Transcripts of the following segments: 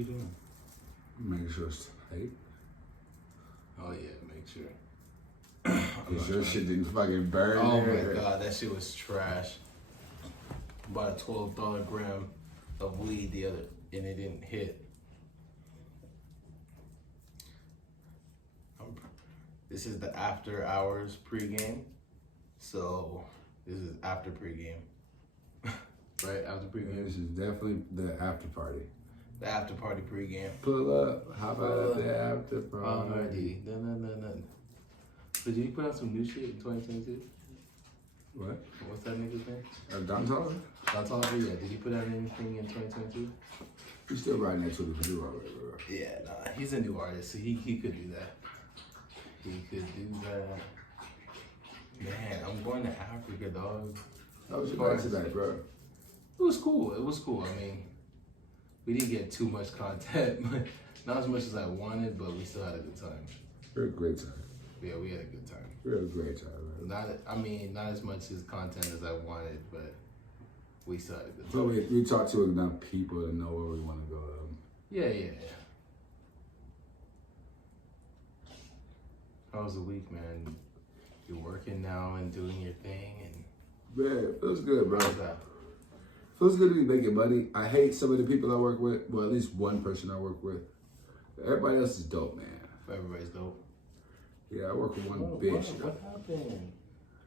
you doing? Make sure it's tight. Oh yeah, make sure. Cause your shit didn't fucking burn. Oh there. my god, that shit was trash. Bought a $12 gram of weed and it didn't hit. This is the after hours pregame. So this is after pregame. Right? After pregame. This is definitely the after party. The after party pregame. Pull up. How about the after party? Dun. But did you put out some new shit in 2022? What? What's that nigga's name? Don Toliver? Don Toliver, yeah. Did he put out anything in 2022? He's still riding that Twitter for already, bro. Yeah, nah. He's a new artist, so he could do that. He could do that. Man, I'm going to Africa, dog. How was your night today, bro? It was cool. It was cool. I mean, we didn't get too much content, but not as much as I wanted, but we still had a good time. We had a great time. Yeah, we had a good time. We had a great time, man. Not as much as content as I wanted, but we still had a good time. So we talked to enough people to know where we want to go. Yeah. How was the week, man? You're working now and doing your thing, and Man, it feels good, bro. how's that? Feels good to be making money. I hate some of the people I work with. Well, at least one person I work with. Everybody else is dope, man. Everybody's dope. Yeah, I work with one Oh, bitch. what happened?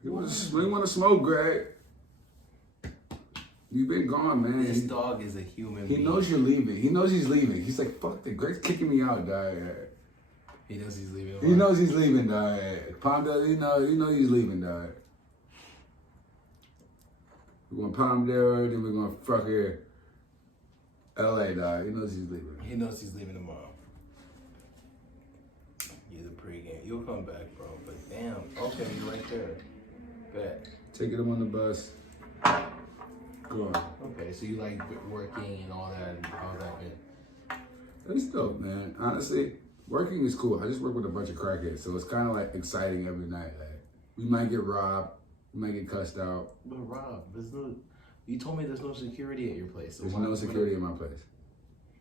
You want to smoke, Greg? You've been gone, man. This dog is a human He being. knows you're leaving. He knows he's leaving. He's like, fuck that. Greg's kicking me out, dog. He knows he's leaving. He knows he's leaving, dog. Palm does. He know he's leaving, dog. We're going to Palmdale, then we're going to fucking LA, dog. He knows he's leaving. He knows he's leaving tomorrow. You're the pregame. You'll come back, bro. But damn. Okay, you're right there. Bet. Taking him on the bus. Go on. Okay, so you like working and all that, and how's that been? It's dope, man. Honestly, working is cool. I just work with a bunch of crackheads, so it's kind of like exciting every night. Like, we might get robbed, we might get cussed out. But Rob, you told me there's no security at your place. So There's no security in my place.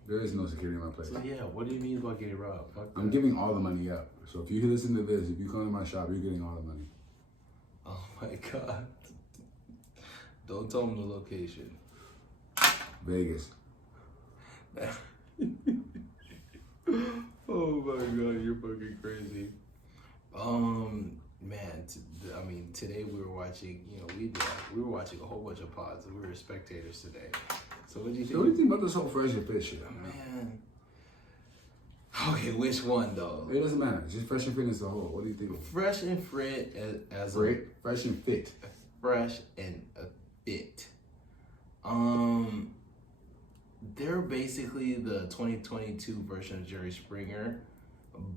There is no security in my place. So yeah, what do you mean about getting robbed? Fuck I'm that. giving all the money up. So if you listen to this, if you come to my shop, you're getting all the money. Oh my god. Don't tell them the location. Vegas. Oh my god, you're fucking crazy. Man, today we were watching, we were watching a whole bunch of pods and we were spectators today. So what do you think? What do you think about this whole fresh and fit shit? Man. Okay, which one though? It doesn't matter. Just fresh and fit as a whole. What do you think? Fresh and fit as Fresh and fit. Fresh and a fit. They're basically the 2022 version of Jerry Springer,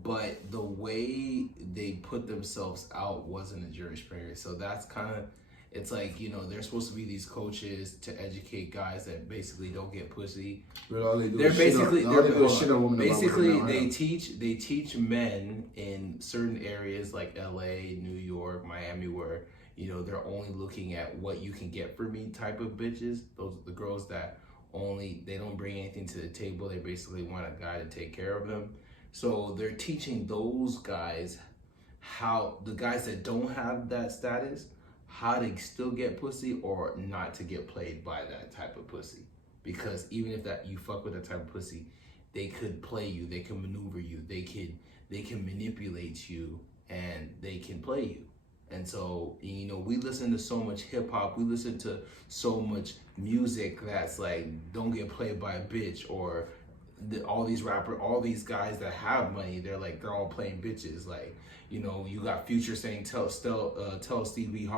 but the way they put themselves out wasn't a Jerry Springer. So that's kind of, it's like, they're supposed to be these coaches to educate guys that basically don't get pussy. But all they do They're is basically shit on women. basically they teach men in certain areas like LA, New York, Miami, where they're only looking at what you can get for me type of bitches. Those are the girls that they don't bring anything to the table. They basically want a guy to take care of them. So they're teaching those guys the guys that don't have that status, how to still get pussy or not to get played by that type of pussy. Because even if you fuck with that type of pussy, they could play you, they can maneuver you, they can manipulate you, and they can play you. And so, we listen to so much hip hop, we listen to so much music that's like, don't get played by a bitch, or all these guys that have money, they're all playing bitches. Like, you got Future saying, tell Steve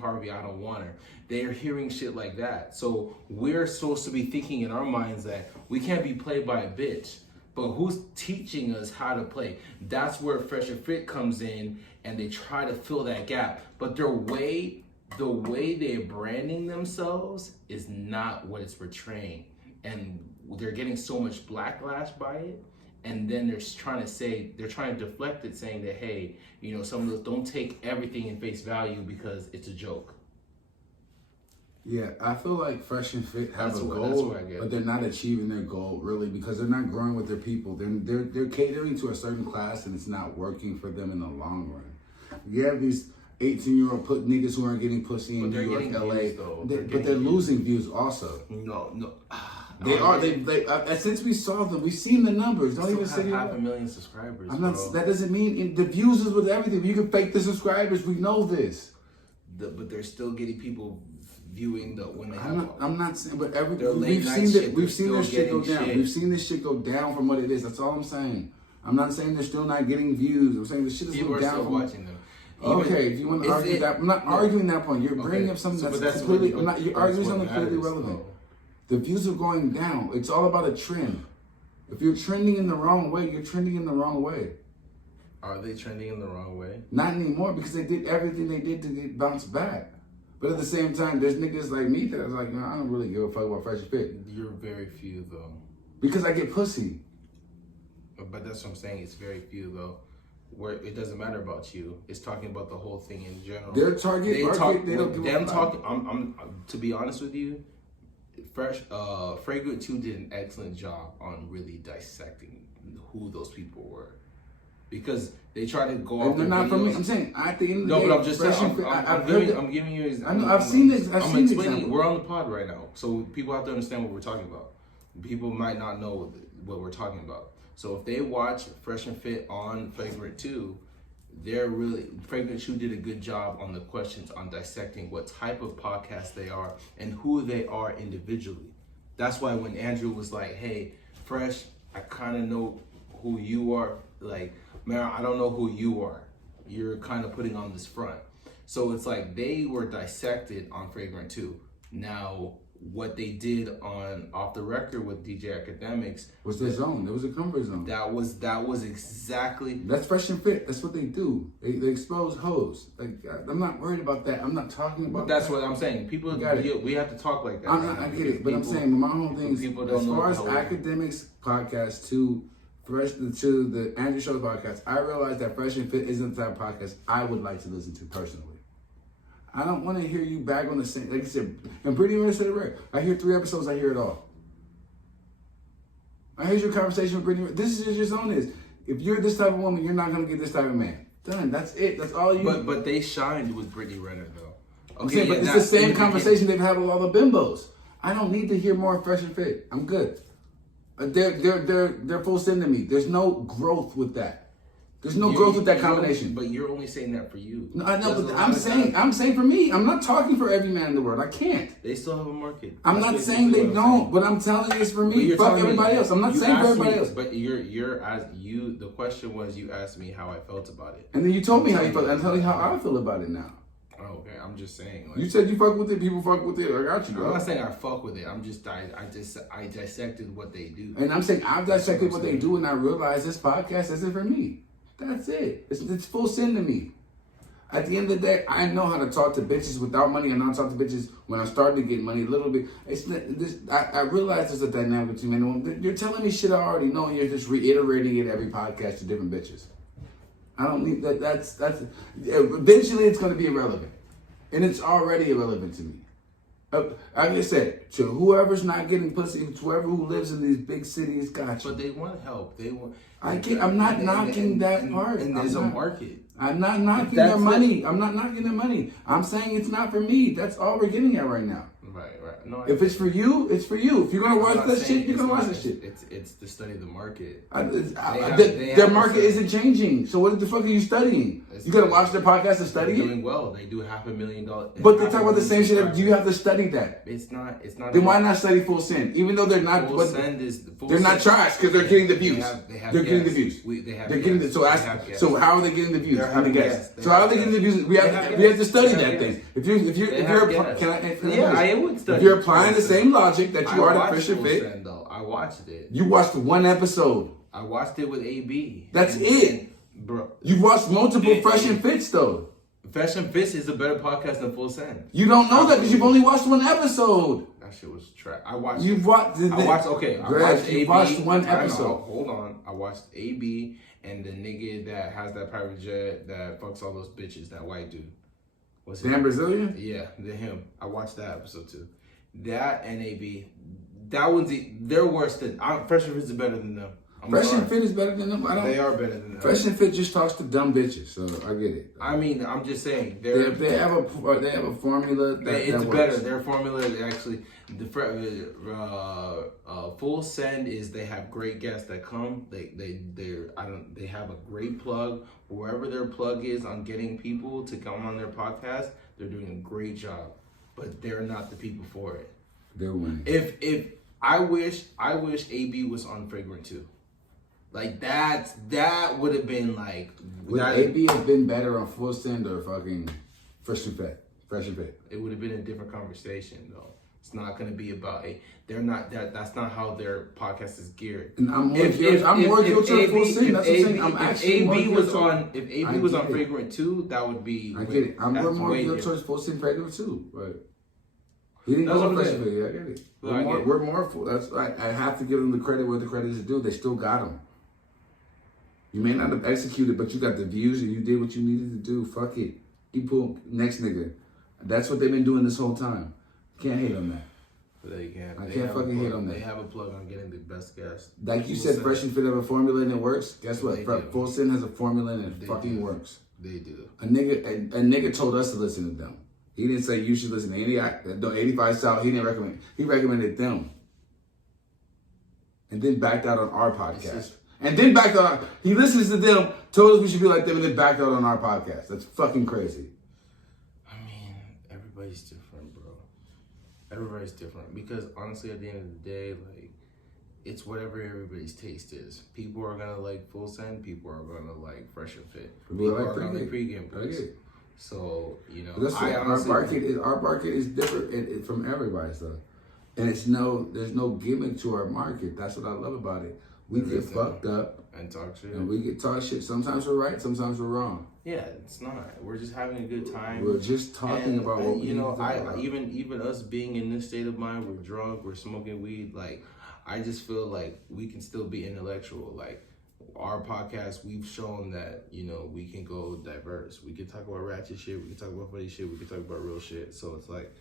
Harvey I don't want her. They're hearing shit like that. So we're supposed to be thinking in our minds that we can't be played by a bitch. But who's teaching us how to play? That's where Fresh and Fit comes in, and they try to fill that gap. But the way they're branding themselves is not what it's portraying. And they're getting so much backlash by it. And then they're trying to deflect it, saying that, hey, some of those, don't take everything in face value because it's a joke. Yeah, I feel like Fresh and Fit have That's a what- goal, that's what I get. but they're not achieving their goal really because they're not growing with their people. They're catering to a certain class and it's not working for them in the long run. You have these 18-year-old niggas who aren't getting pussy in But New they're York, getting LA, views, though. but they're losing views also. No. They are. Since we saw them, we've seen the numbers. Don't even say have 500,000 subscribers. I'm not. Bro. That doesn't mean the views is with everything. You can fake the subscribers. We know this. But they're still getting people viewing when they have. I'm not saying, but Their late we've night seen shit, that. We've seen they're this shit go still down. getting We've seen this shit go down from what it is. That's all I'm saying. I'm not saying they're still not getting views. I'm saying the shit is People going are down. still watching them. Okay, if you want to argue that, I'm not arguing that point. You're bringing up something that's completely. You're arguing something completely irrelevant. The views are going down. It's all about a trend. If you're trending in the wrong way, you're trending in the wrong way. Are they trending in the wrong way? Not anymore because they did everything they did to get bounced back. But at the same time, there's niggas like me that was like, no, I don't really give a fuck about Fresh and Fit. You're very few though. Because I get pussy. But that's what I'm saying. It's very few though. Where it doesn't matter about you. It's talking about the whole thing in general. Their target market, they don't give them a fuck. talking. I'm to be honest with you. Fragrant 2 did an excellent job on really dissecting who those people were, because they try to go off. They're not for me. I'm saying at the end of the day, but I'm just saying. I'm giving you. I know. I've seen this. I'm explaining. We're on the pod right now, so people have to understand what we're talking about. People might not know what we're talking about. So if they watch Fresh and Fit on Fragrant 2, Fragrant 2 did a good job on the questions on dissecting what type of podcast they are and who they are individually. That's why when Andrew was like, hey, Fresh, I kind of know who you are. Like, man, I don't know who you are. You're kind of putting on this front. So it's like they were dissected on Fragrant 2. Now, what they did on Off the Record with DJ Academics was their zone. It was a comfort zone. That was exactly. That's Fresh and Fit. That's what they do. They expose hoes. Like, I'm not worried about that. I'm not talking about. But that's what I'm saying. People, we have to talk like that. I get it, but I'm saying my whole thing is, as far as Academics podcast to the Andrew Show podcast, I realized that Fresh and Fit isn't the type of podcast I would like to listen to personally. I don't want to hear you bag on the same. Like I said, and pretty much said it right. I hear 3 episodes, I hear it all. I heard your conversation with Brittany. This is your zone is. If you're this type of woman, you're not gonna get this type of man. Done. That's it. That's all you. But they shined with Brittany Renner though. Okay, saying, but it's the same conversation they've had with all the bimbos. I don't need to hear more Fresh and Fit. I'm good. They're full send to me. There's no growth with that. There's no growth with that combination. But you're only saying that for you. No, I know, but I'm saying for me. I'm not talking for every man in the world. I can't. They still have a market. I'm not saying they don't, but I'm telling you it's for me. Fuck everybody else. I'm not saying for everybody else. But the question was, you asked me how I felt about it. And then you told me how you felt. I'm telling you how I feel about it now. Oh, okay. I'm just saying. Like, you said you fuck with it. People fuck with it. I got you, bro. I'm not saying I fuck with it. I dissected what they do. And I'm saying I've dissected what they do, and I realized this podcast isn't for me. That's it. It's full sin to me. At the end of the day, I know how to talk to bitches without money, and I talk to bitches when I started to get money a little bit. I realize there's a dynamic between men. You're telling me shit I already know, and you're just reiterating it every podcast to different bitches. I don't need that. That's eventually it's going to be irrelevant, and it's already irrelevant to me. Like I said, to whoever's not getting pussy, to whoever who lives in these big cities, got you. But they want help. They want. I'm not knocking that part. And there's a market. I'm not knocking their money. I'm not knocking their money. I'm saying it's not for me. That's all we're getting at right now. Right. No, if it's for you, it's for you. If you're gonna watch that shit, you're gonna watch that shit. It's to study the market. Their market isn't changing. So what the fuck are you studying? You gotta watch their podcast and study it. Doing well. They do $500,000. But they talk about the same shit. Do you have to study that? It's not. Then why not study Full Send? Even though they're not. They're not trash because they're getting the views. They're getting the views. They're getting the. So how are they getting the views? I'm the guest. So how are they getting the views? We have to study that thing. If you're I would study. If you're applying the same logic that you are to Fresh and Fit, I watched it. You watched 1 episode. I watched it with AB. That's it, bro. You watched multiple Fresh and Fits though. Fresh and Fits is a better podcast than Full Send. You don't know that because you've only watched 1 episode. That shit was trash. I watched. You watched. I watched. Okay, I watched AB. Watched 1 episode. Hold on. I watched AB and the nigga that has that private jet that fucks all those bitches. That white dude. What's Dan Brazilian? Yeah, him. I watched that episode too. That and AB. That one's they're worse than Fresh and Fit is better than them. Fresh and Fit is better than them. They are better than them. Fresh and Fit just talks to dumb bitches, so I get it. I mean, I'm just saying they have a formula. It's better. Their formula is actually the Full Send is they have great guests that come. They have a great plug. Wherever their plug is on getting people to come on their podcast, they're doing a great job. But they're not the people for it. They're winning. If I wish AB was on Fragrant too. Like that would have been like. Would AB have been better on Full Send or fucking Fresh and Fit? It would have been a different conversation though. It's not going to be about they're not that's not how their podcast is geared. And I'm more guilty on Full Send. That's what I'm saying. I'm actually if AB was on Fragrant too, that would be. I get it. I'm more guilty towards Full Send Fragrant too, but. He didn't go on Fresh and Fit. Yeah, I get it. We're more full. That's right. I have to give them the credit where the credit is due. They still got them. You may not have executed, but you got the views and you did what you needed to do. Fuck it. People, next nigga. That's what they've been doing this whole time. Can't hate on that. They can't. I can't fucking hate on that. They have a plug on getting the best guests. Like you said, Fresh and Fit have a formula and it works. Guess what? Full Send has a formula and it fucking works. They do. A nigga told us to listen to them. He didn't say you should listen to any 85 South. He didn't recommend. He recommended them, and then backed out on our podcast. And then backed out. He listens to them, told us we should be like them, and then backed out on our podcast. That's fucking crazy. I mean, everybody's different, bro. Everybody's different because honestly, at the end of the day, like it's whatever everybody's taste is. People are gonna like Full Send. People are gonna like Fresh and Fit. People are gonna like Pregameboyz. So our market is different from everybody's though, and there's no gimmick to our market. That's what I love about it. We get fucked up and talk shit, and we get talk shit. Sometimes we're right, sometimes we're wrong. Yeah, it's not. We're just having a good time. We're just talking about what we even us being in this state of mind. We're drunk. We're smoking weed. Like I just feel like we can still be intellectual. Like. Our podcast, we've shown that, we can go diverse. We can talk about ratchet shit. We can talk about funny shit. We can talk about real shit. So it's like,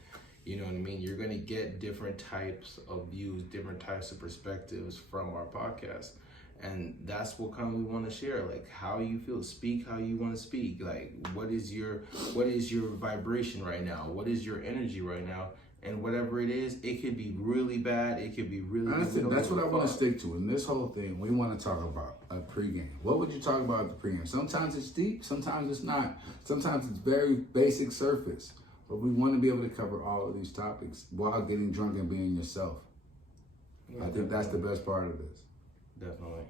you know what I mean? You're going to get different types of views, different types of perspectives from our podcast. And that's what kind of we want to share. Like how you feel, speak how you want to speak. Like what is your vibration right now? What is your energy right now? And whatever it is, it could be really bad. It could be really good. That's what I want to stick to. In this whole thing, we want to talk about a pregame. What would you talk about at the pregame? Sometimes it's deep. Sometimes it's not. Sometimes it's very basic surface. But we want to be able to cover all of these topics while getting drunk and being yourself. Yeah, I think that's the best part of this. Definitely.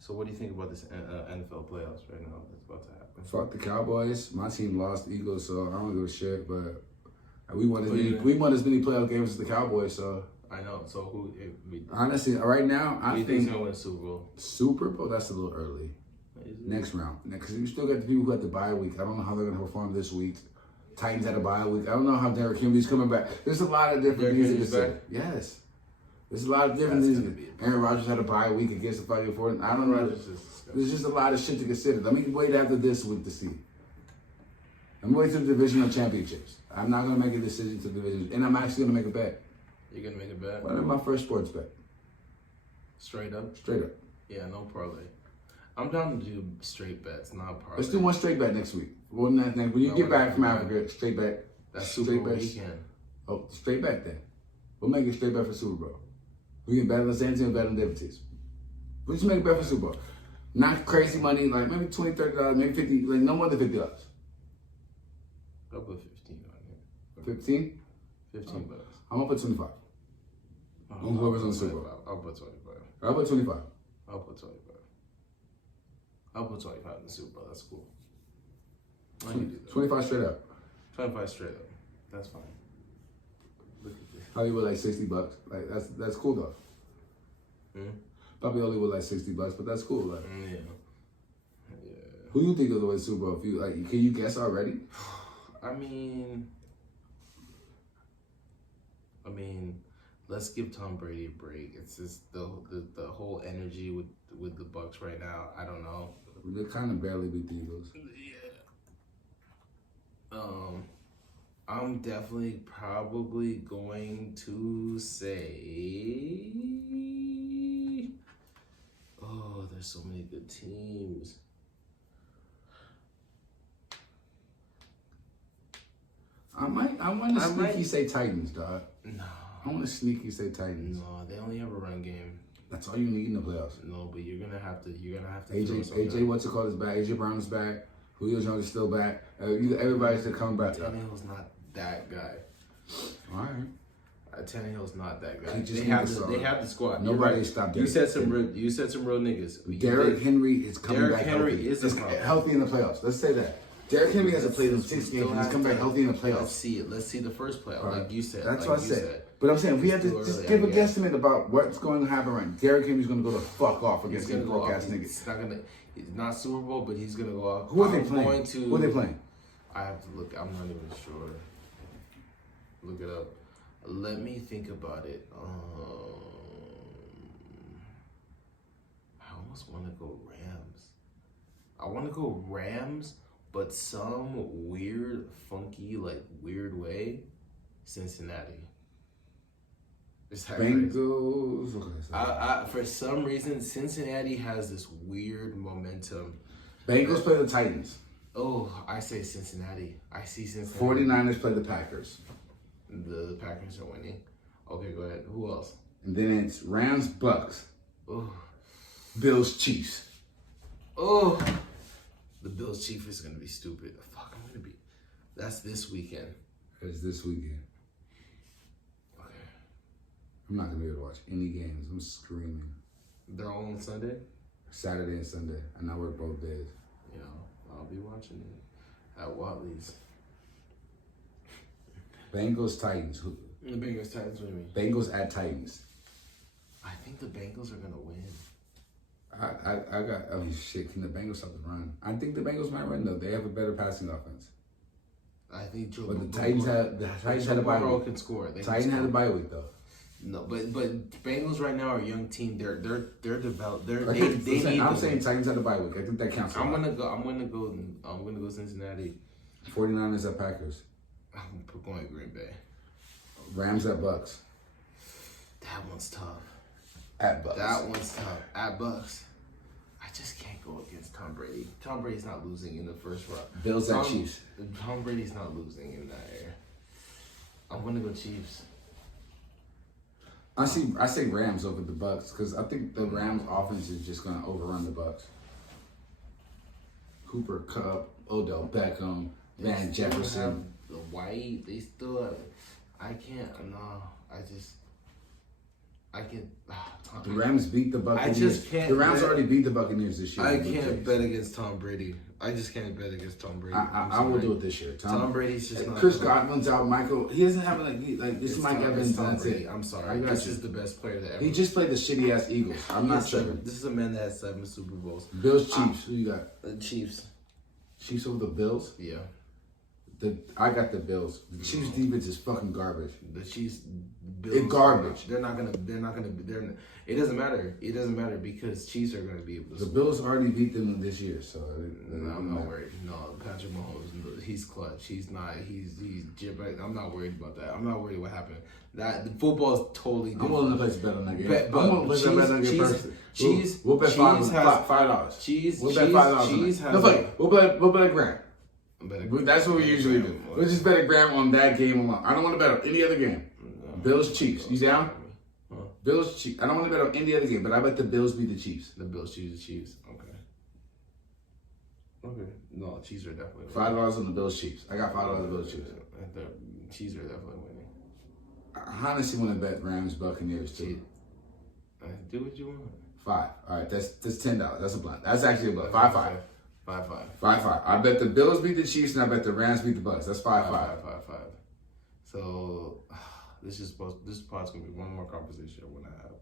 So what do you think about this NFL playoffs right now that's about to happen? Fuck the Cowboys. My team lost Eagles, so I don't give a shit, but... We won as many playoff games as the Cowboys, so I know. So honestly, right now, I think gonna win Super Bowl. Super Bowl, that's a little early. Next round, because you still got the people who had the bye week. I don't know how they're gonna perform this week. Titans had a bye week. I don't know how Derrick Henry's coming back. There's a lot of different things to say. Yes, there's a lot of different things. Aaron Rodgers had a bye week against the fighting for it. I don't know. There's just a lot of shit to consider. Let me wait after this week to see. I'm waiting to the divisional championships. I'm not going to make a decision to the division. And I'm actually going to make a bet. You're going to make a bet? Well, my first sports bet. Straight up? Straight up. Yeah, no parlay. I'm down to do straight bets, not parlay. Let's do one straight bet next week. When you get back from Africa, straight bet. That's Super Bowl weekend. Oh, straight bet then. We'll make a straight bet for Super Bowl. We can bet on the Saints and bet on the Liberties. We'll just make a bet for Super Bowl. Not crazy money, like maybe $20, $30, maybe $50, like no more than $50. I'll put 15 on here. 15? 15 bucks. I'm gonna put 25. On whoever's on the Super Bowl. I'll put 25. I'll put 25. I'll put 25. I'll put 25 in the Super Bowl. That's cool. 25 straight up. 25 straight up. That's fine. Look at this. Probably with like $60. Like that's cool though. Probably only with like $60, but that's cool. Like. Yeah. Who do you think will win the Super Bowl? If you can you guess already? I mean, let's give Tom Brady a break. It's just the whole energy with the Bucks right now. I don't know. They kind of barely beat the Eagles. Yeah. I'm definitely probably going to say. Oh, there's so many good teams. I want to sneaky say Titans, dog. No. I want to sneaky say Titans. No, they only have a run game. That's all you need in the playoffs. No, but you're gonna have to. AJ, what's it called? Is back. AJ Brown is back. Julio Jones is still back. Everybody's still coming back. Tannehill's not that guy. All right. Tannehill's not that guy. They have the squad. Nobody stopped. You said some real niggas. Derrick Henry is coming back. Henry healthy. is healthy in the playoffs. Let's say that. Derrick Henry hasn't played in 6 games. He's come back healthy in the playoffs. Let's see it. Let's see the first playoff, right. like you said. That's like what I said. But I'm saying we have to just give a guesstimate about what's going to happen. Right, Derrick Henry's going to go the fuck off against these broadcast niggas. He's not Super Bowl, but he's gonna go off. Who are they playing? Who are they playing? I have to look. I'm not even sure. Look it up. Let me think about it. I almost want to go Rams. I want to go Rams, but some weird, funky, weird way, Cincinnati. Bengals. Okay, for some reason, Cincinnati has this weird momentum. Bengals play the Titans. Oh, I say Cincinnati. I see Cincinnati. 49ers play the Packers. The Packers are winning. Okay, go ahead. Who else? And then it's Rams, Bucks. Oh. Bills, Chiefs. Oh. The Bills Chiefs is going to be stupid. Fuck, I'm going to be. That's this weekend. It's this weekend. Okay. I'm not going to be able to watch any games. I'm screaming. They're all on Sunday? Saturday and Sunday. And I work both days. You know, I'll be watching it at Watley's. Bengals, Titans. The Bengals, Titans, what do you mean? Bengals at Titans. I think the Bengals are going to win. Shit, can the Bengals stop the run? I think the Bengals might win, though. They have a better passing offense. I think Joe But the Titans had a bye week. Can score. Titans had a bye week, though. No, but Bengals right now are a young team. They're developed. I'm saying Titans had a bye week. I think that counts. I'm gonna go Cincinnati. 49ers at Packers. I'm going Green Bay. Rams at Bucks. That one's tough. At Bucks. That one's tough. At Bucks. I just can't go against Tom Brady. Tom Brady's not losing in the first round. Bills at Chiefs. Tom Brady's not losing in that area. I'm gonna go Chiefs. I say Rams over the Bucks because I think the Rams offense is just gonna overrun the Bucks. Cooper Kupp, Odell Beckham, Van Jefferson. The White, they still have. I can't. No, I can. The Rams beat the Buccaneers. I just can't. The Rams already beat the Buccaneers this year. I can't bet against Tom Brady. I just can't bet against Tom Brady. I will do it this year. Tom Brady's just not. Chris Godwin's out. Michael, he doesn't have this. Mike Evans. Tom Brady. I'm sorry. This is the best player that ever. He just played the shitty ass Eagles. I'm not tripping. This is a man that has 7 Super Bowls. Bills, Chiefs. Who you got? The Chiefs. Chiefs over the Bills. Yeah. I got the Bills. The Chiefs defense is fucking garbage. The Chiefs, Bills, it's garbage. They're not gonna. It doesn't matter. It doesn't matter because Chiefs are gonna be able to. The Bills already beat them this year, so I'm not worried. No, Patrick Mahomes, he's clutch. He's not. He's jibber. I'm not worried about that. I'm not worried what happened. That the football is totally different. I'm willing to place bet on that game. I'm willing to place bet on that game personally. We'll bet $5. Cheese. We'll bet $5. We'll bet a grand. That's what we usually do. We'll just bet a gram on that game alone. I don't want to bet on any other game. No. Bills, Chiefs. You down? Huh? Bills, Chiefs. I don't want to bet on any other game, but I bet the Bills beat the Chiefs. The Bills choose the Chiefs. Okay. No, Chiefs are definitely winning. $5 on the Bills, Chiefs. I got $5 on the Bills, Chiefs. The Chiefs are definitely winning. I honestly want to bet Rams, Buccaneers too. Do what you want. 5. All right, that's $10. That's a blunt. That's actually a blunt. 5-5. 5-5. 5-5. I bet the Bills beat the Chiefs and I bet the Rams beat the Bucks. That's 5-5. 5-5. So this pod's gonna be one more conversation I wanna have.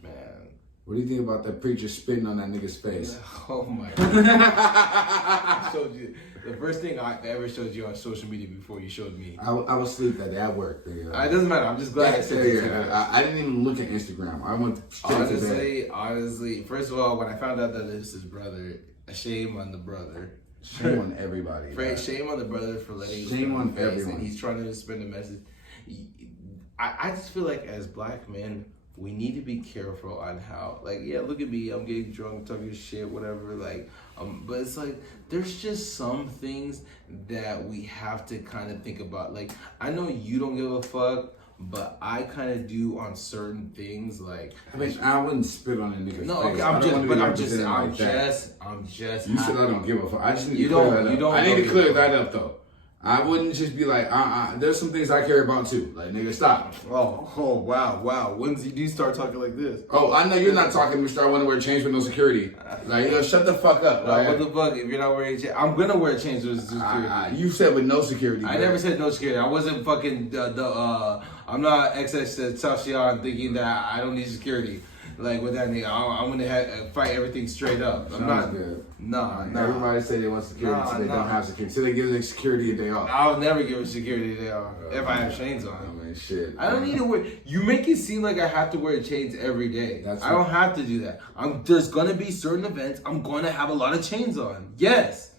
Man. What do you think about that preacher spitting on that nigga's face? Oh my God. I showed you the first thing I ever showed you on social media before you showed me. I was asleep that day at work. It doesn't matter. I'm just glad I said it. I didn't even look at Instagram. I went straight to bed. Honestly, first of all, when I found out that it was his brother, a shame on the brother. Shame on everybody. Shame on the brother for letting. Shame on everyone. And he's trying to spread a message. I just feel like as black men, we need to be careful on how, like, yeah, look at me, I'm getting drunk, talking shit, whatever, like, but it's like, there's just some things that we have to kind of think about. Like, I know you don't give a fuck, but I kind of do on certain things, like. I mean, I wouldn't spit on a nigga's no, face. okay, I'm just. You said I don't give a fuck. I just need to clear that up. I need to clear that up, though. I wouldn't just be like, there's some things I care about too. Like, nigga, stop. Oh, wow. When do you start talking like this? Oh, I know you're not talking, Mr. I want to wear chains with no security. Like, yo, shut the fuck up. Like, what the fuck? If you're not wearing chains, I'm gonna wear chains with security. You said with no security. I never said no security. I wasn't fucking I'm not XXXTachion thinking that I don't need security. Like with that nigga, I'm gonna fight everything straight up. I'm not good. Nah. Everybody say they want security, so they don't have security. So they give their security a day off. I'll never give a security a day off if I have chains on. I mean, shit. I don't need to wear. You make it seem like I have to wear chains every day. I don't have to do that. There's gonna be certain events I'm gonna have a lot of chains on. Yes.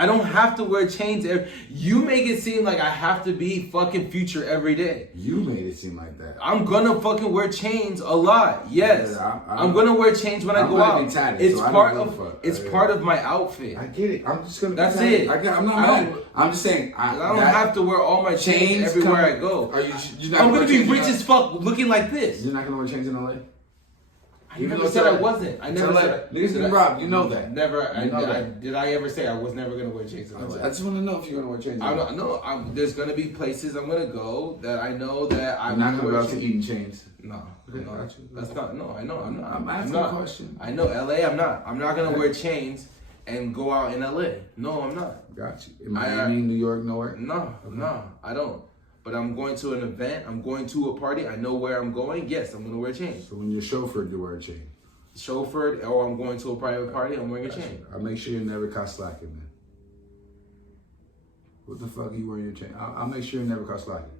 I don't have to wear chains. You make it seem like I have to be fucking Future every day. You made it seem like that. I'm gonna fucking wear chains a lot. Yes, yeah, I'm gonna wear chains when I go out. Tatted, it's so part of my outfit. I get it. I'm just gonna. That's it. I'm not mad. I'm just saying. I don't have to wear all my chains everywhere I go. I'm gonna be rich as fuck, looking like this. You're not gonna wear chains in LA. I never said I wasn't. I never said niggas been robbed. You know that. Never. Did I ever say I was never gonna wear chains in LA? I just want to know if you're gonna wear chains. There's gonna be places I'm gonna go that I know that I'm not gonna go out to eating chains. No, that's not. No, I know. I'm not. I'm asking a question. I know LA. I'm not. I'm not gonna wear chains and go out in LA. No, I'm not. Got you. In Miami, New York, nowhere. No, I don't. But I'm going to an event, I'm going to a party, I know where I'm going, yes, I'm going to wear a chain. So when you're chauffeured, you wear a chain? Chauffeured, or I'm going to a private party, I'm wearing a chain. I'll make sure you're never caught slacking, man. What the fuck are you wearing your chain? I'll make sure you're never caught slacking.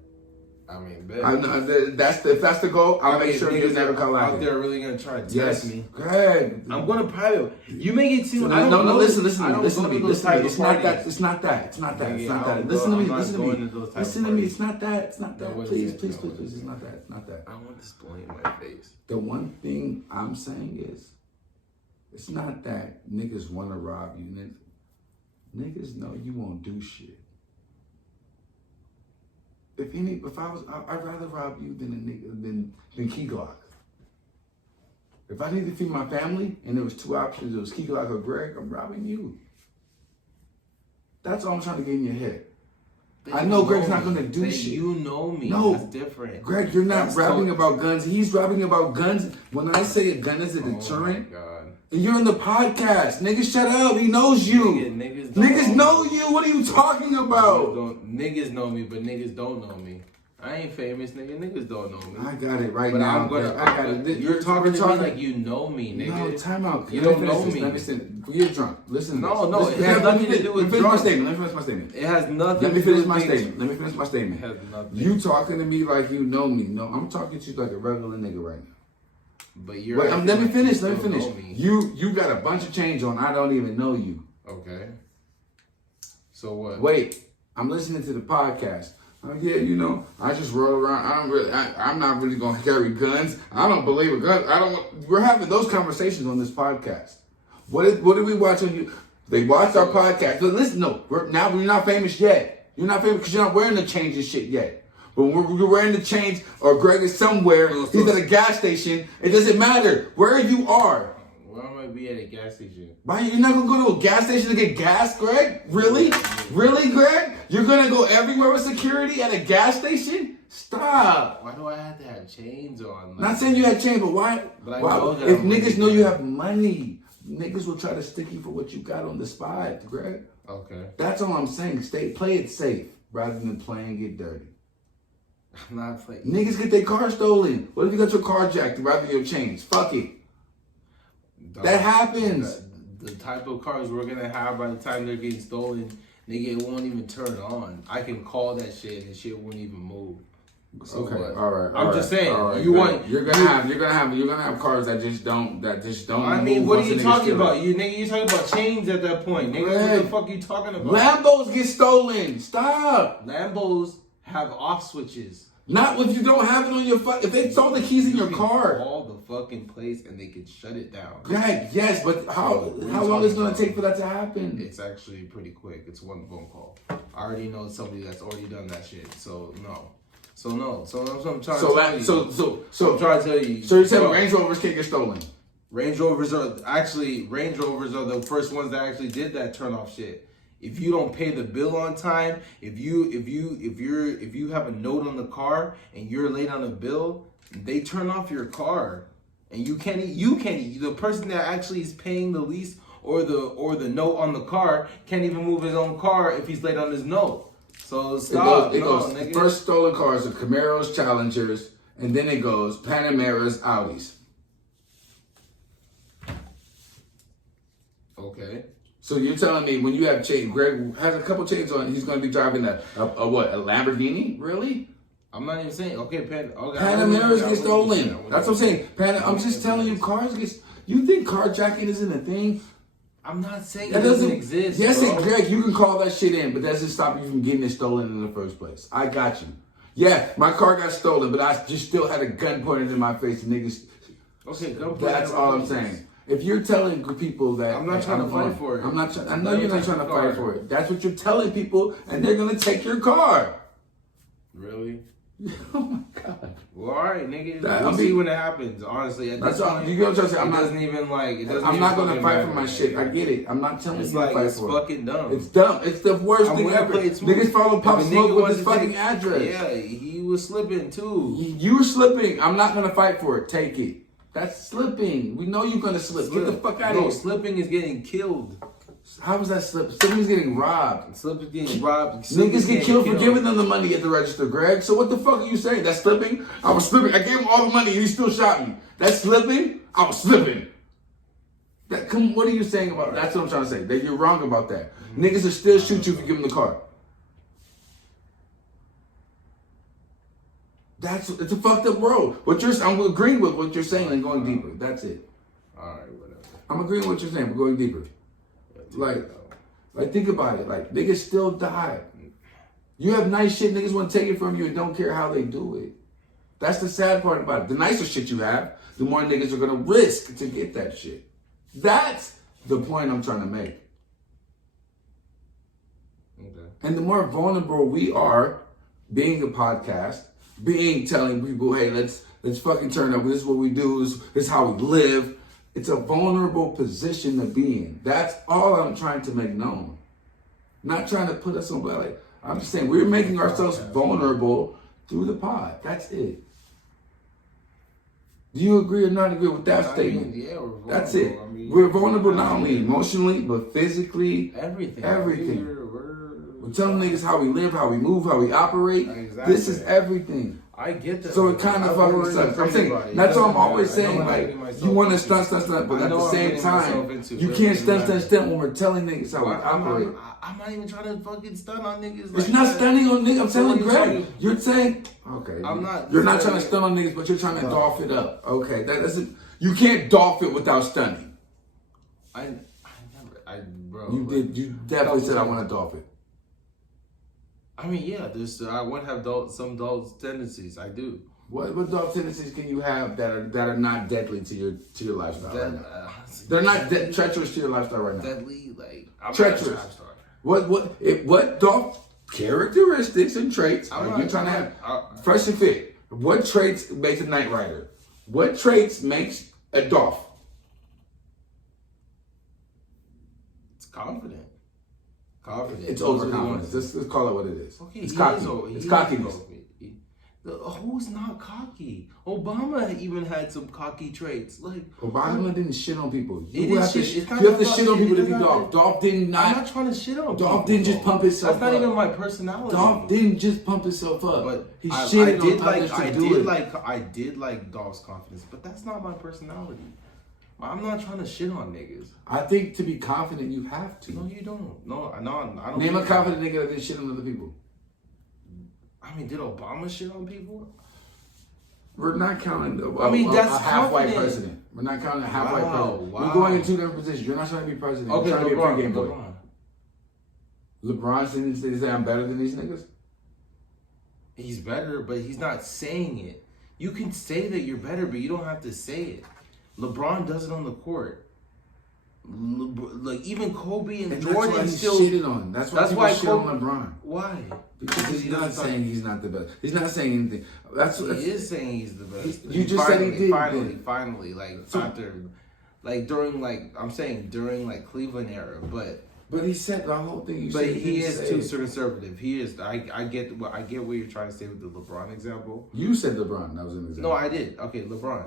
I mean, if that's the goal, I'll make sure you're never caught slacking. Out there really going to try to test me. Go ahead. I'm going to private. You make it seem like listen to me. It's not that. Listen to me. It's not that. Please. It's not that. I want this blowing in my face. The one thing I'm saying is, it's not that niggas want to rob you. Niggas know you won't do shit. If I was, I'd rather rob you than a nigga than Key Glock. If I needed to feed my family and there was two options, it was Key Glock or Greg, I'm robbing you. That's all I'm trying to get in your head. I know Greg's not gonna do shit. You know me. No, that's different. Greg, you're not rapping about guns. He's rapping about guns. When I say a gun is a deterrent, oh my God. And you're on the podcast. Nigga, shut up. He knows you. Niggas know you. What are you talking about? Niggas know me, but niggas don't know me. I ain't famous, nigga. Niggas don't know me. I got it right now. I got it. You're talking to me like you know me, nigga. No, time out. You don't know me. You're drunk. Listen. No, it has nothing to do with drunk. Let me finish my statement. It has nothing Let me finish my statement. It has nothing. You talking to me like you know me. No, I'm talking to you like a regular nigga right now. But you're. Let me finish. You got a bunch of change on. I don't even know you. Okay. So what? Wait. I'm listening to the podcast. Yeah, you know, I just roll around. I'm not really gonna carry guns. I don't believe in guns. We're having those conversations on this podcast. What did we watch on you? They watched our podcast. But listen, we're not famous yet. You're not famous because you're not wearing the chains and shit yet. But when we're wearing the chains, or Greg is somewhere, he's at a gas station. It doesn't matter where you are. Where am I be at a gas station? Why you're not gonna go to a gas station to get gas, Greg? Really, Greg? You're gonna go everywhere with security at a gas station? Stop. Why do I have to have chains on? Not saying you have chains, but why? But know that if niggas know you have money, niggas will try to stick you for what you got on the spot, Greg. Okay. That's all I'm saying. Play it safe rather than playing it dirty. I'm not playing. Niggas get their car stolen. What if you got your car jacked rather than your chains? Fuck it. That happens. The type of cars we're gonna have by the time they're getting stolen, nigga, it won't even turn on. I can call that shit and shit won't even move. So okay, what? all right. I'm just saying, all right, you good. want you're gonna have cars that just don't. I mean, what are you talking about? You talking about chains at that point, nigga? Greg, What the fuck are you talking about? Lambos get stolen. Stop. Lambos have off switches. Not if you don't have it on your if they stole the keys in your car. Call the fucking place and they can shut it down. Greg, yes, but how long is it gonna take for that to happen? It's actually pretty quick. It's one phone call. I already know somebody that's already done that shit. So no. So that's what I'm trying to tell you. So I'm trying to tell you. So you're saying Range Rovers can't get stolen? Range Rovers are the first ones that actually did that turn off shit. If you don't pay the bill on time, if you have a note on the car and you're late on a bill, they turn off your car, and you can't. The person that actually is paying the lease or the note on the car can't even move his own car if he's late on his note. So stop. It goes first stolen cars are Camaros, Challengers, and then it goes Panameras, Audis. Okay. So you're telling me when you have chains, Greg has a couple chains on, he's going to be driving a Lamborghini? Really? I'm not even saying, okay, Panameras get stolen. That's what I'm saying. I'm just telling you, cars get. You think carjacking isn't a thing? I'm not saying it doesn't exist. Yes, bro. Greg, you can call that shit in, but that doesn't stop you from getting it stolen in the first place. I got you. Yeah, my car got stolen, but I just still had a gun pointed in my face, and niggas. Okay, that's all I'm saying. If you're telling people that I'm not trying to fight for it. I know you're not trying to fight for it. That's what you're telling people, and they're gonna take your car. Really? Oh my god. Well, all right, nigga. We'll see when it happens. Honestly, that's all. You know what I'm saying? I'm not gonna fight for my shit. I get it. I'm not telling you to fight for it. It's fucking dumb. It's dumb. It's the worst thing ever. Niggas follow Pop Smoke with his fucking address. Yeah, he was slipping too. You were slipping. I'm not gonna fight for it. Take it. That's slipping. We know you're gonna slip. Get the fuck out of here. No, slipping is getting killed. How was that slip? Slipping's getting robbed. Slipping's getting robbed. Niggas get killed for giving them the money at the register, Greg. So what the fuck are you saying? That's slipping? I was slipping. I gave him all the money and he still shot me. That's slipping? I was slipping. What are you saying about that? That's what I'm trying to say. That you're wrong about that. Niggas will still shoot you if you give them the car. It's a fucked up world. I'm agreeing with what you're saying and going deeper. That's it. Alright, whatever. I'm agreeing with what you're saying, but going deeper. Like think about it. Like niggas still die. You have nice shit, niggas want to take it from you and don't care how they do it. That's the sad part about it. The nicer shit you have, the more niggas are gonna risk to get that shit. That's the point I'm trying to make. Okay. And the more vulnerable we are, being a podcast, telling people, hey, let's fucking turn up. This is what we do. This is how we live. It's a vulnerable position to be in. That's all I'm trying to make known. Not trying to put us on blast. Like, I'm just saying we're making ourselves vulnerable through the pod. That's it. Do you agree or not agree with that statement? Yeah, we're vulnerable. That's it. We're vulnerable not only emotionally, but physically. Everything. We're telling niggas how we live, how we move, how we operate. Exactly. This is everything. I get that. So it kind of fucking sucks. I'm saying that's why I'm always saying like you want to stunt, but at the same time you can't stunt when we're telling niggas how we operate. I'm not even trying to fucking stunt on niggas. It's not stunning on niggas. I'm telling Greg. You're saying okay. I'm not. You're not trying to stun on niggas, but you're trying to dolph it up. Okay, that doesn't. You can't dolph it without stunning. Bro. You definitely said I want to dolph it. I mean, yeah, I would have some adult tendencies. I do. What adult tendencies can you have that are not deadly to your lifestyle right now? They're not treacherous to your lifestyle right now. Deadly, like I'm treacherous. What adult characteristics and traits are you trying to have? Fresh and fit. What traits makes a night rider? What traits makes a Dolph? It's confident. It's overconfidence. Let's call it what it is. Okay, it's cocky. It's cockiness. Who's not cocky? Obama even had some cocky traits. Like Obama didn't shit on people. You have to shit on people to be Dolph. Dolph did not. I'm not trying to shit on Dolph didn't just pump himself up. That's not even my personality. Dolph didn't just pump himself up. But he shitted on others to do it. I did like Dolph's confidence, but that's not my personality. I'm not trying to shit on niggas. I think to be confident, you have to. No, you don't. No, I don't. Name a confident nigga that didn't shit on other people. I I mean, did Obama shit on people? We're not counting that's a half-white confident. president. We're not counting a half-white president. Wow. We're going in two different positions. You're not trying to be president. Okay, You're trying to be a pregame boy. LeBron. LeBron didn't say I'm better than these niggas? He's better, but he's not saying it. You can say that you're better, but you don't have to say it. LeBron does it on the court. Like even Kobe and Jordan that's why still shitted on. That's why shit on LeBron. Why? Because he's not saying he's not the best. He's not saying anything. He is saying he's the best. You just said he did. Finally, after, during I'm saying during Cleveland era, But he said the whole thing. But he is too conservative. He is. I get what you're trying to say with the LeBron example. You said LeBron. That was an example. No, I did. Okay, LeBron.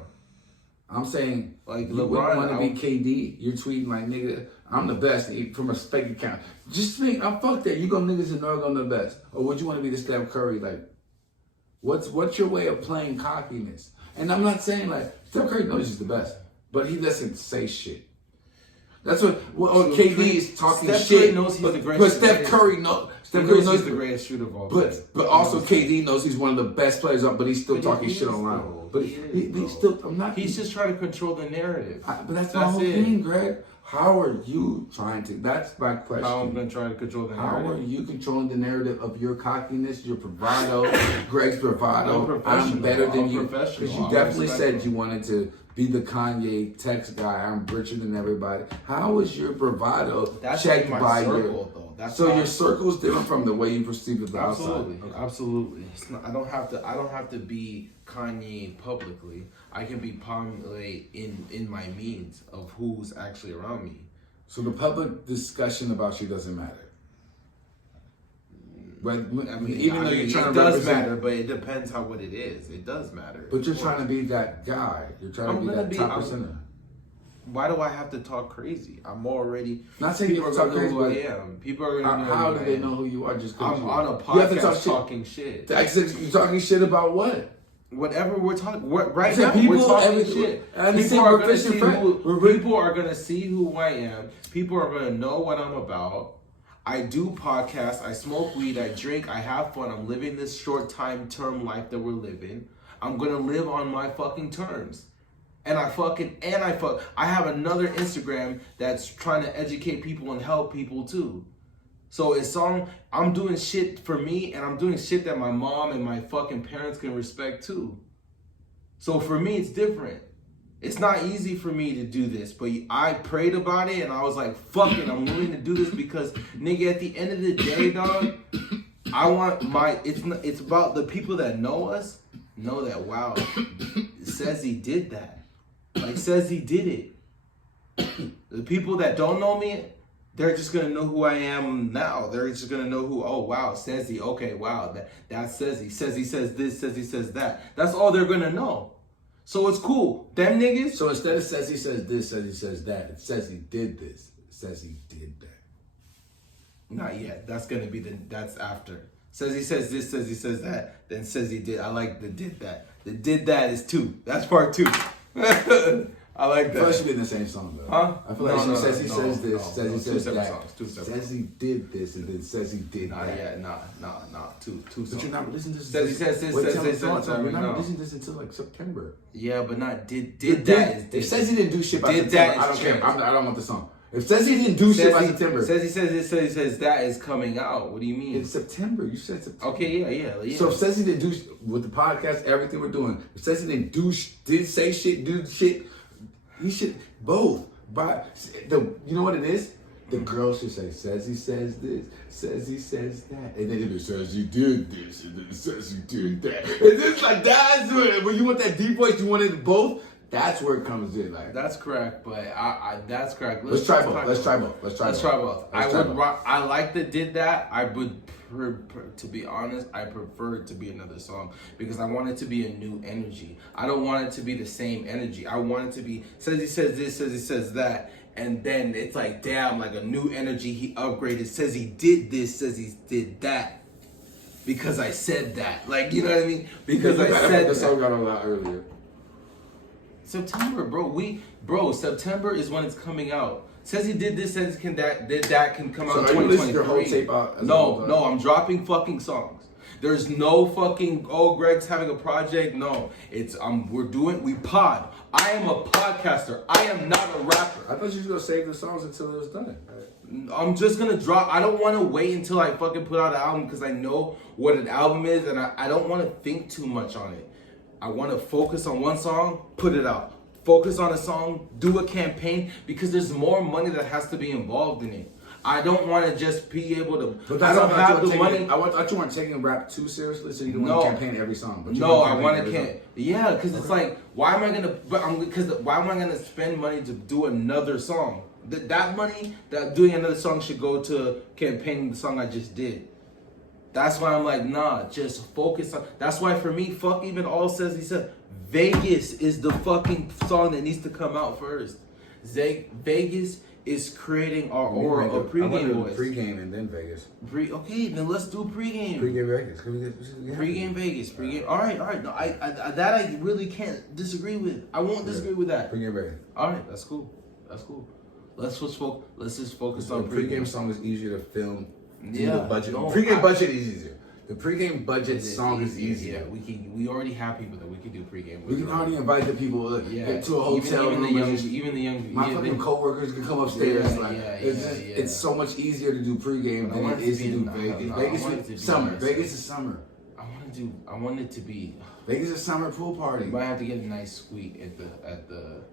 I'm saying LeBron you want to be KD. You're tweeting like nigga, I'm the best from a spec account. Just think, fuck that. You go niggas and know I'm the best, or would you want to be the Steph Curry? Like, what's your way of playing cockiness? And I'm not saying Steph Curry knows he's the best, but he doesn't say shit. That's what KD is talking Steph shit. Curry knows he's the greatest. But Steph Curry knows he's the greatest shooter of all time. But also KD knows he's one of the best players up, but he's still talking shit online. But he's still. I'm not. He's just trying to control the narrative. But that's my whole thing, Greg. How are you trying to? That's my question. How I'm gonna try to control the narrative? How are you controlling the narrative of your cockiness, your bravado, Greg's bravado? I'm better than you. Because you definitely said you wanted to be the Kanye text guy. I'm richer than everybody. How is your bravado checked by your? So your circle's different from the way you perceive it outside. Absolutely. I don't have to be Kanye publicly. I can be Kanye in my means of who's actually around me. So the public discussion about you doesn't matter. But even though you're trying to it does matter, but it depends what it is. It does matter. But you're trying to be that guy. You're trying to be that top percenter. Why do I have to talk crazy? I'm already. Not saying you talk crazy, who I am. People are gonna know how do they know who you are? Just because I'm on a podcast talking shit. You're talking shit about what? Whatever we're talking right now, we're talking shit. People are gonna see who I am. People are gonna know what I'm about. I do podcasts. I smoke weed. I drink. I have fun. I'm living this short term life that we're living. I'm gonna live on my fucking terms. And I have another Instagram that's trying to educate people and help people too. So I'm doing shit for me, and I'm doing shit that my mom and my fucking parents can respect too. So for me, it's different. It's not easy for me to do this, but I prayed about it, and I was like, fuck it, I'm willing to do this because, nigga, at the end of the day, dog, it's about the people that know us, know that, wow, says he did that. Says he did it. The people that don't know me, they're just gonna know who I am now. They're just gonna know says he. Okay, wow, that says he. Says he says this, says he says that. That's all they're gonna know. So it's cool. Them niggas. So instead of says he says this, says he says that, it says he did this. It says he did that. Not yet. That's gonna be that's after. Says he says this, says he says that, then says he did. I like the did that. The did that is 2. That's part 2. I like that. First should be in the same song though. Huh? I feel like says he says this, says he says that, songs, says he did this, and then says he did that. Yeah, nah. Two songs. But you're not listening to this. Says he says this, says he says that. You're not listening to this until September. Yeah, but not did that is. If says he didn't do shit by September, I don't care. I don't want the song. If says he didn't do shit by September, says he says this, says he says that is coming out. What do you mean? It's September. You said September. Okay, yeah. So if says he didn't do with the podcast, everything we're doing. If says he didn't did say shit, do shit. He should both. You know what it is? The girl should say, says he says this, says he says that. And then it says he did this, and then it says he did that. And it's like, that's when you want that deep voice, you want it both. That's where it comes in. That's correct, but that's correct. Let's try both. I like the did that. I would, to be honest, I prefer it to be another song because I want it to be a new energy. I don't want it to be the same energy. I want it to be says he says this, says he says that, and then it's like damn, like a new energy. He upgraded. Says he did this, says he did that because I said that. Like you know what I mean? Because I said the song got a lot earlier. September, bro. September is when it's coming out. Says he did this, says that can come out in 2023. Your whole tape out? No, I'm dropping fucking songs. There's no fucking, oh, Greg's having a project. No, it's we pod. I am a podcaster. I am not a rapper. I thought you was gonna save the songs until it was done. I'm just gonna drop. I don't want to wait until I fucking put out an album because I know what an album is, and I don't want to think too much on it. I want to focus on one song, put it out. Focus on a song, do a campaign, because there's more money that has to be involved in it. I don't want to just be able to. But I don't have the money. I thought you weren't taking rap too seriously, so you don't want to campaign every song. But no, I want to Yeah, because it's like, why am I gonna? Why am I gonna spend money to do another song? That money that doing another song should go to campaigning the song I just did. That's why I'm like, nah, just focus on. That's why for me, fuck even All Says He Said. Vegas is the fucking song that needs to come out first. Vegas is creating our aura of Pregameboyz. Pregame and then Vegas. Okay, then let's do pregame. Pregame Vegas. Pregame Vegas. Pregame. All right. No, I really can't disagree with. I won't disagree with that. Pregame Vegas. All right, that's cool. Let's just focus on the pregame song is easier to film. Yeah, the budget. Pregame budget is easier. The pregame budget song is easier. Yeah, we already have people that we can do pregame with. We can already invite the people to a hotel room. Even the young. My fucking coworkers can come upstairs. It's so much easier to do pregame than it is to do Vegas. Vegas is summer. Vegas is summer. I want it to be. Vegas is summer pool party. You might have to get a nice suite at Planet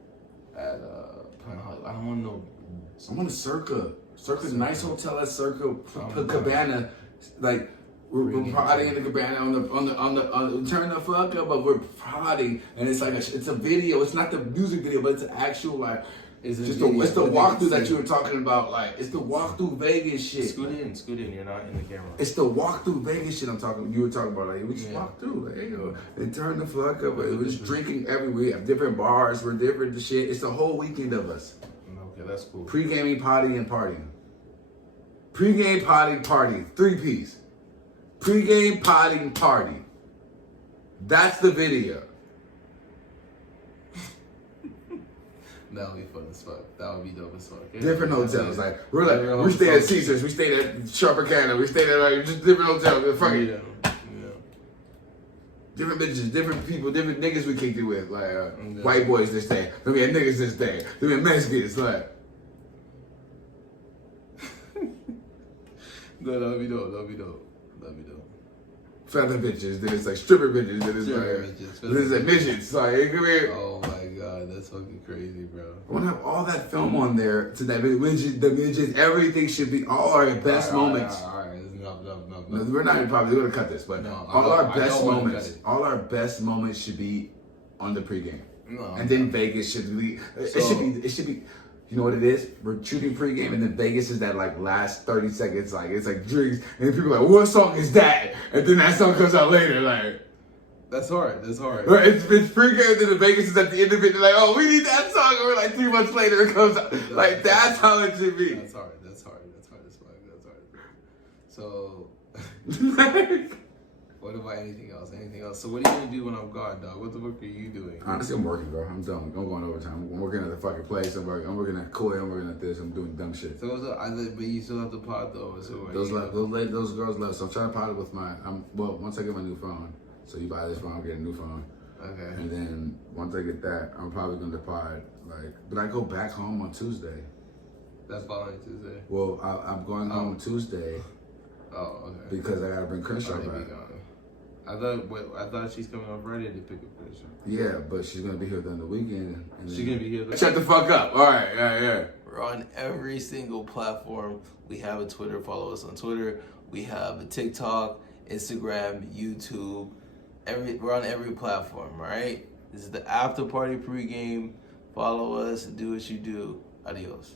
Hollywood. I don't want no. I want a Circa, nice hotel at Circa Cabana, like. We're partying in the cabana on the turn the fuck up, but we're partying, and it's like it's a video. It's not the music video, but it's an actual like. It's the walkthrough that you were talking about. Like it's the walkthrough Vegas shit. Scoot in. You're not in the camera. It's the walkthrough Vegas shit you were talking about. Like we just walk through. Like hey, and turn the fuck up. We're just drinking everywhere. We have different bars. We're different shit. It's the whole weekend of us. Okay, that's cool. Pre-gaming, potty, and partying. Pre-game, potty, party. 3-piece. Pre-game, potty, party. That's the video. That would be fun as fuck. That would be dope as fuck. Yeah. Different hotels. Like we stayed at Caesars. We stayed at Sharper Canada. We stayed at like just different hotels. Fucking different bitches, different people, different niggas we kicked it with. Like white boys this day. Then we had niggas this day. Then we had Mexicans. Like. No, that would be dope. Feather bitches, then it's like stripper bitches, then it's like midgets. Like, hey, come here. Oh my god, that's fucking crazy, bro. I want to have all that film on there to that midgets, everything should be all our best moments. All right. No, we're not probably going to cut this, but all our best moments should be on the pregame. No, and then Vegas should be. It should be. You know what it is? We're shooting pregame, and then Vegas is that like last 30 seconds, like it's like drinks, and people are like, "What song is that?" And then that song comes out later, like. That's hard. Right, it's pregame, and then the Vegas is at the end of it. They're like, "Oh, we need that song," and we're like 3 months later it comes out. Like that's how it should be. That's hard. So. What about anything else? So what are you gonna do when I'm gone, dog? What the fuck are you doing? Honestly, I'm working, bro. I'm done. I'm going overtime. I'm working at the fucking place. I'm working at Koi. I'm working at this. I'm doing dumb shit. So but you still have the pod though. So those girls left. So I'm trying to pod it with once I get my new phone. So you buy this phone, I'll get a new phone. Okay. And then once I get that, I'm probably gonna pod but I go back home on Tuesday. That's following Tuesday. Well, I'm going home Tuesday. Oh, okay. Because I gotta bring Crenshaw back. I thought she's coming on Friday to pick up Crenshaw. Yeah, but she's gonna be here during the weekend. She's gonna be here. Shut the fuck up. All right, yeah. We're on every single platform. We have a Twitter. Follow us on Twitter. We have a TikTok, Instagram, YouTube. We're on every platform. All right. This is the after party pregame. Follow us and do what you do. Adios.